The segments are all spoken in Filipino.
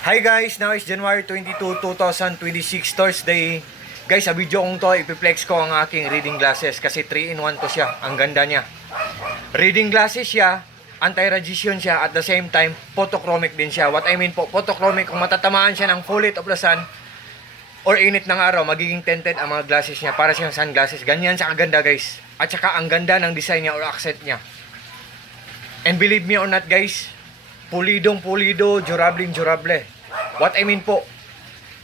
Hi guys, now is January 22, 2026, Thursday. Guys, sa video kong to, ipiplex ko ang aking reading glasses kasi 3-in-1 to siya. Ang ganda niya. Reading glasses siya, anti-radiation siya, at the same time, photochromic din siya. What I mean po, photochromic, kung matatamaan siya ng full light of the sun or init ng araw, magiging tinted ang mga glasses niya para siyang sunglasses. Ganyan siya kaganda guys. At saka ang ganda ng design niya or accent niya. And believe me or not guys, pulidong pulido, durable. What I mean po,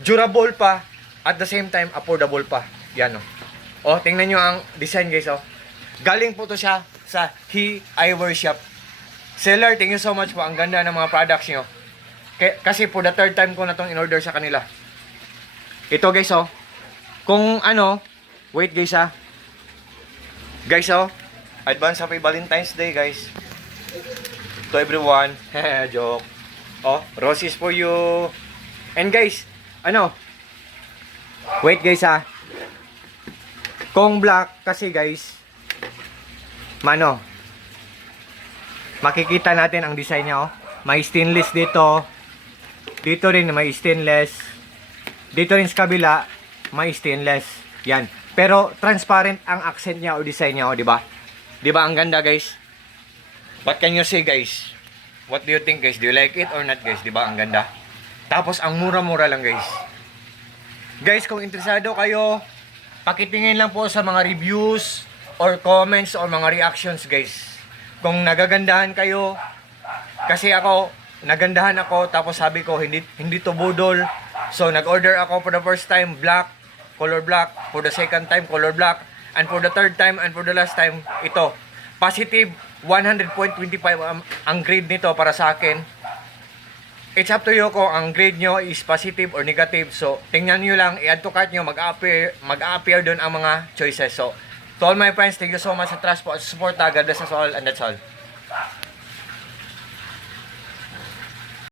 durable pa, at the same time, affordable pa. Yan o. O, tingnan nyo ang design guys o. Galing po to siya sa He Eyewear Shop. Seller, thank you so much po. Ang ganda ng mga products nyo. Kasi po, the third time ko na itong in-order sa kanila. Ito guys o. Kung ano, wait guys ha. Guys o, advance happy Valentine's Day guys. To everyone. Joke. Oh, roses for you. And guys, ano? Wait guys ha. Kung black kasi guys, mano, makikita natin ang design niya oh. May stainless dito. Dito rin may stainless. Dito rin sa kabila may stainless. Yan. Pero transparent ang accent niya o design niya oh, di ba? Di ba ang ganda guys? What can you say guys? What do you think guys? Do you like it or not guys? Diba ang ganda? Tapos ang mura-mura lang guys. Guys, kung interesado kayo, pakitingin lang po sa mga reviews or comments or mga reactions guys. Kung nagagandahan kayo, kasi ako, nagandahan ako, tapos sabi ko, hindi to budol. So, nag-order ako for the first time, black, color black. For the second time, color black. And for the third time, and for the last time, ito. Positive 100.25 ang grade nito para sa akin. It's up to you kung ang grade nyo is positive or negative. So, tingnan nyo lang, i-add to cart nyo, mag-a-appear doon ang mga choices. So, to all my friends, thank you so much sa trust po at support. God bless us all, and that's all.